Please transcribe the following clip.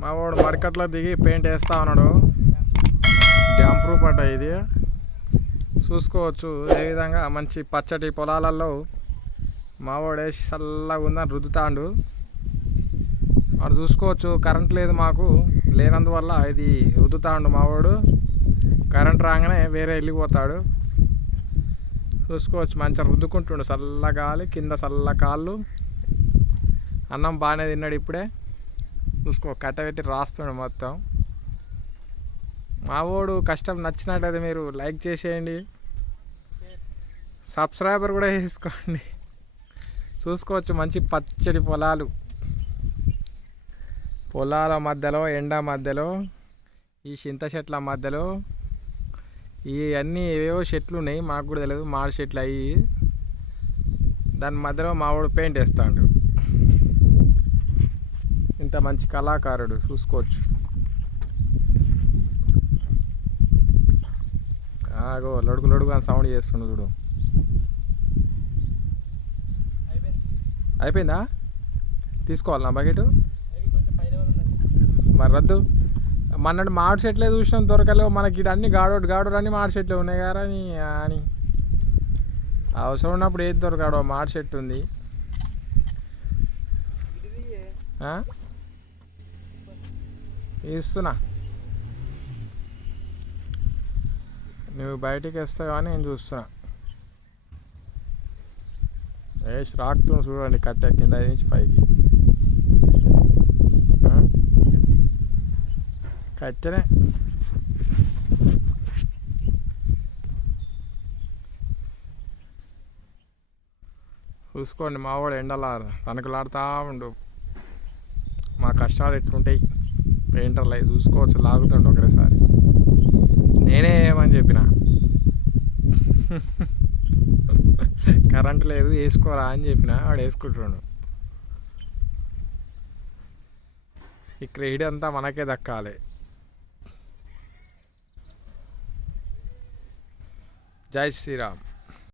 మా వాడు మడికట్లో దిగి పెయింట్ వేస్తా ఉన్నాడు. డ్యామ్ ప్రూఫ్ అట ఇది. చూసుకోవచ్చు ఏ విధంగా మంచి పచ్చటి పొలాలలో మావాడు వేసి చల్లగా ఉందని రుద్దుతాండు. వాడు చూసుకోవచ్చు కరెంట్ లేదు మాకు, లేనందువల్ల ఇది రుద్దుతాండు మావాడు. కరెంట్ రాగానే వేరే వెళ్ళిపోతాడు. చూసుకోవచ్చు మంచిగా రుద్దుకుంటుండు, చల్ల గాలి కింద చల్ల కాళ్ళు. అన్నం బాగానే తిన్నాడు ఇప్పుడే. చూసుకో కట్టబెట్టి రాస్తుండు మొత్తం. మావాడు కష్టం నచ్చినట్లయితే మీరు లైక్ చేసేయండి, సబ్స్క్రైబర్ కూడా చేసుకోండి. చూసుకోవచ్చు మంచి పచ్చడి పొలాలు, పొలాల మధ్యలో ఎండ మధ్యలో ఈ చింత చెట్ల మధ్యలో ఇవన్నీ ఏవేవో చెట్లు ఉన్నాయి, మాకు కూడా తెలియదు. మామిడి చెట్లు అవి, దాని మధ్యలో మావాడు పెయింట్ వేస్తాడు. ఇంత మంచి కళాకారుడు చూసుకోవచ్చు. ఆగో లొడుగు లొడుగు అని సౌండ్ చేస్తుండు చూడు. అయిపోయిందా? తీసుకోవాలి నా బకెట్ మరి రద్దు. మొన్నటి మామిడి చెట్లే చూసినాం దొరకలేవు మనకి. ఇక్కడ అన్ని గాడోడు అన్ని మామిడి చెట్లు ఉన్నాయి కదా అని అవసరం ఉన్నప్పుడు ఏది దొరకాడో మామిడి చెట్టు ఉంది. ఇస్తున్నా, నువ్వు బయటికి వస్తావు కానీ నేను చూస్తున్నా. వేసి రాకుతూ చూడండి కట్టె కింద నుంచి పైకి. కట్టెనే చూసుకోండి. మావాడు ఎండలా తనకలాడుతూ ఉండు. మా కష్టాలు ఎట్లుంటాయి పెయింటర్లు అవి చూసుకోవచ్చు. లాగుతుండు ఒకటేసారి. నేనే ఏమని చెప్పిన కరెంట్ లేదు వేసుకోరా అని చెప్పిన, వాడు వేసుకుంటున్నాడు. ఈ క్రెడిట్ అంతా మనకే దక్కాలి. జై శ్రీరామ్.